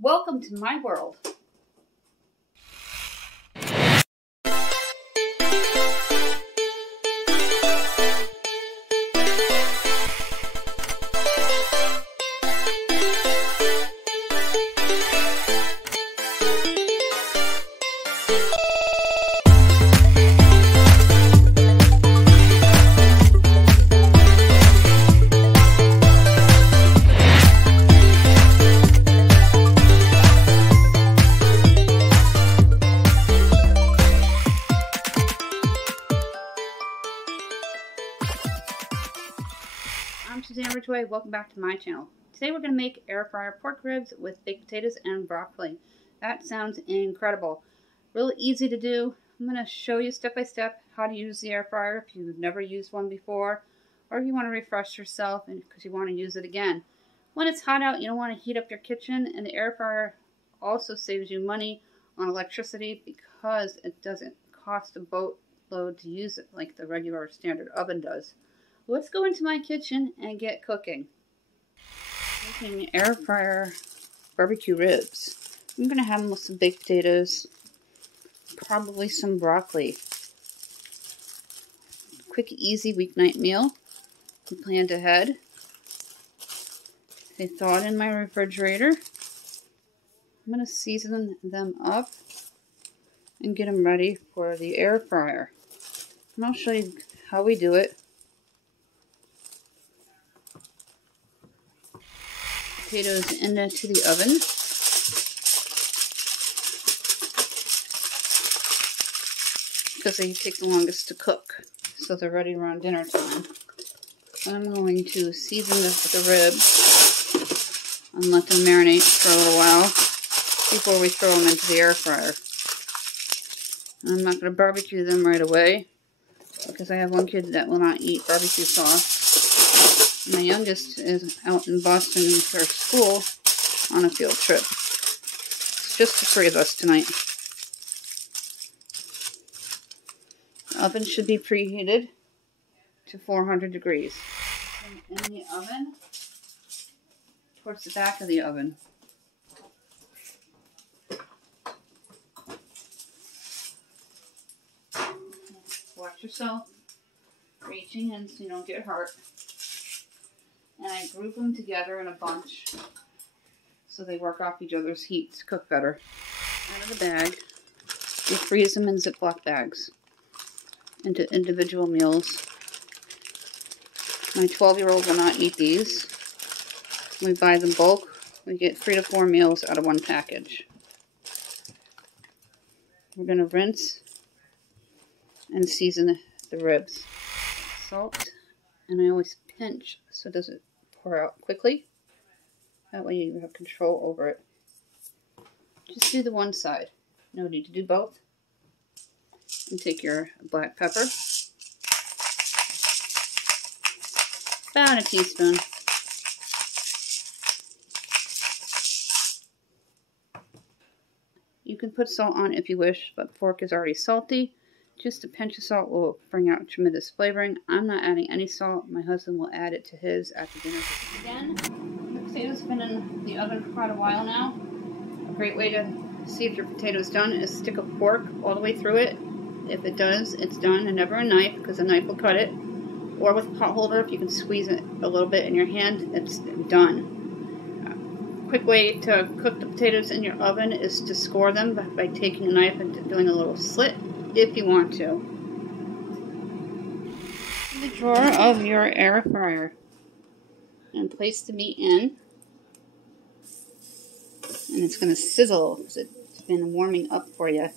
Welcome to my world. Welcome back to my channel. Today we're going to make air fryer pork ribs with baked potatoes and broccoli. That sounds incredible. Really easy to do. I'm going to show you step by step how to use the air fryer if you've never used one before, or if you want to refresh yourself because you want to use it again. When it's hot out, you don't want to heat up your kitchen, and the air fryer also saves you money on electricity because it doesn't cost a boatload to use it like the regular standard oven does. Let's go into my kitchen and get cooking. Making air fryer barbecue ribs. I'm going to have them with some baked potatoes, probably some broccoli. Quick, easy weeknight meal. I planned ahead. They thawed in my refrigerator. I'm going to season them up and get them ready for the air fryer. And I'll show you how we do it. Potatoes into the oven. Because they take the longest to cook, so they're ready around dinner time. I'm going to season the ribs and let them marinate for a little while before we throw them into the air fryer. I'm not going to barbecue them right away because I have one kid that will not eat barbecue sauce. My youngest is out in Boston for school on a field trip. It's just the three of us tonight. The oven should be preheated to 400 degrees. In the oven, towards the back of the oven. Watch yourself reaching in so you don't get hurt. And I group them together in a bunch so they work off each other's heat to cook better. Out of the bag, we freeze them in Ziploc bags into individual meals. My 12-year-old will not eat these. We buy them bulk. We get 3 to 4 meals out of one package. We're going to rinse and season the ribs. Salt, and I always pinch so it doesn't pour out quickly. That way you have control over it. Just do the one side. No need to do both. And take your black pepper. About a teaspoon. You can put salt on if you wish, but pork is already salty. Just a pinch of salt will bring out tremendous flavoring. I'm not adding any salt. My husband will add it to his at the dinner. Again, the potatoes have been in the oven for quite a while now. A great way to see if your potato's done is stick a fork all the way through it. If it does, it's done, and never a knife because a knife will cut it. Or with a pot holder, if you can squeeze it a little bit in your hand, it's done. Quick way to cook the potatoes in your oven is to score them by taking a knife and doing a little slit. If you want to. The drawer of your air fryer. And place the meat in. And it's going to sizzle because it's been warming up for you.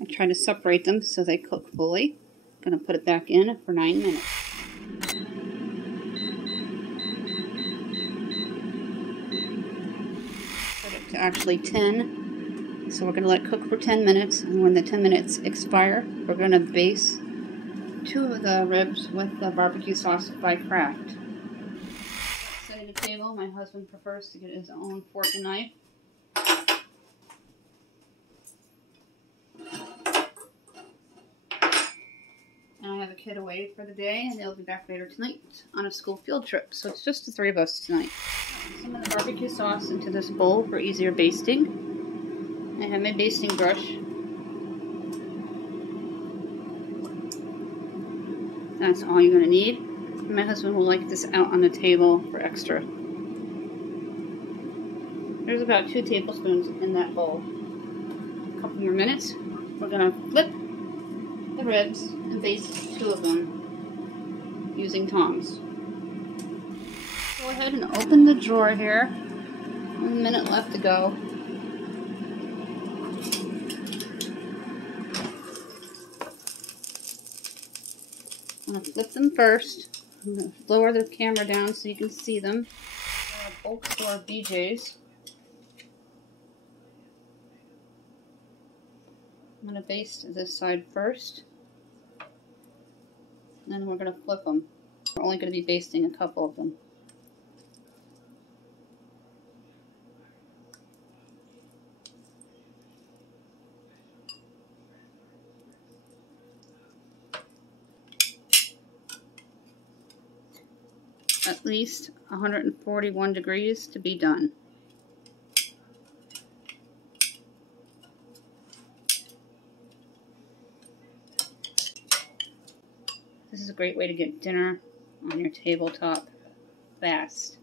I try to separate them so they cook fully. Going to put it back in for 9 minutes. Set it to actually 10. So we're going to let it cook for 10 minutes. And when the 10 minutes expire, we're going to baste 2 of the ribs with the barbecue sauce by Kraft. Setting the table, my husband prefers to get his own fork and knife. kid away for the day, and they'll be back later tonight on a school field trip. So it's just the 3 of us tonight. Some of the barbecue sauce into this bowl for easier basting. I have my basting brush. That's all you're going to need. My husband will like this out on the table for extra. There's about 2 tablespoons in that bowl. A couple more minutes. We're going to flip the ribs and baste 2 of them using tongs. Go ahead and open the drawer here. 1 minute left to go. I'm going to flip them first. I'm going to lower the camera down so you can see them. Bulk store BJ's. I'm going to baste this side first. And then we're going to flip them. We're only going to be basting a couple of them. At least 141 degrees to be done. This is a great way to get dinner on your tabletop fast.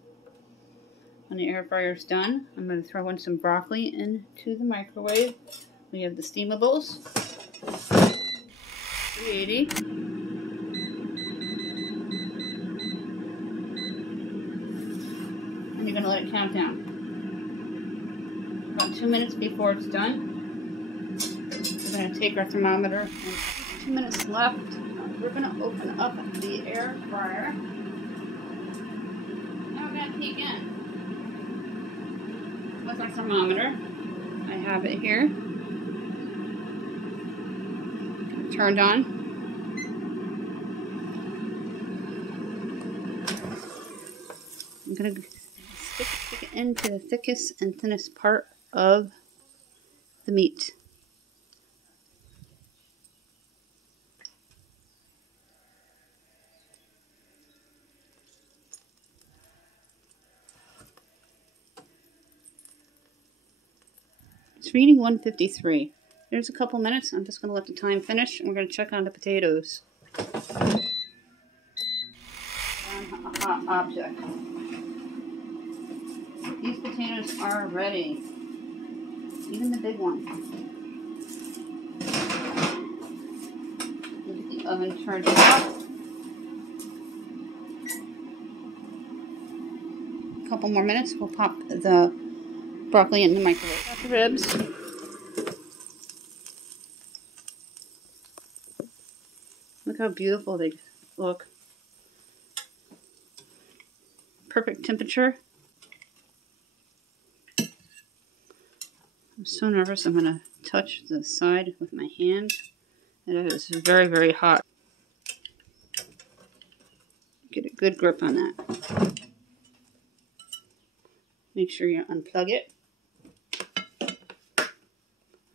When the air fryer's done, I'm going to throw in some broccoli into the microwave. We have the steamables, 380. And you're going to let it count down. About 2 minutes before it's done, we're going to take our thermometer, and 2 minutes left. We're going to open up the air fryer. Now we're going to peek in with our thermometer. I have it here. Turned on. I'm going to stick it into the thickest and thinnest part of the meat. It's reading 153. There's a couple minutes. I'm just going to let the time finish, and we're going to check on the potatoes. A hot object. These potatoes are ready. Even the big one. Look at the oven turned up. A couple more minutes. We'll pop the broccoli in the microwave. Got the ribs. Look how beautiful they look. Perfect temperature. I'm so nervous I'm going to touch the side with my hand. It is very, very hot. Get a good grip on that. Make sure you unplug it.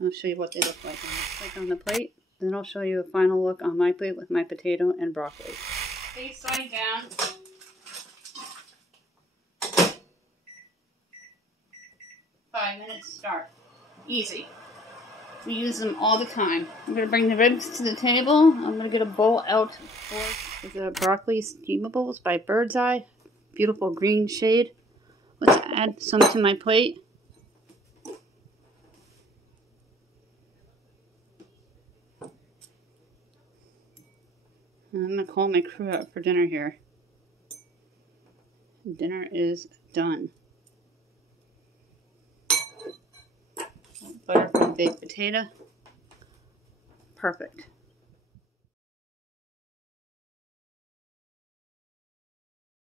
I'll show you what they look like on the plate. Then I'll show you a final look on my plate with my potato and broccoli. Face side down. Five minutes start. Easy. We use them all the time. I'm going to bring the ribs to the table. I'm going to get a bowl out for the broccoli steamables by Bird's Eye. Beautiful green shade. Let's add some to my plate. And I'm going to call my crew out for dinner here. Dinner is done. Butter for the baked potato. Perfect.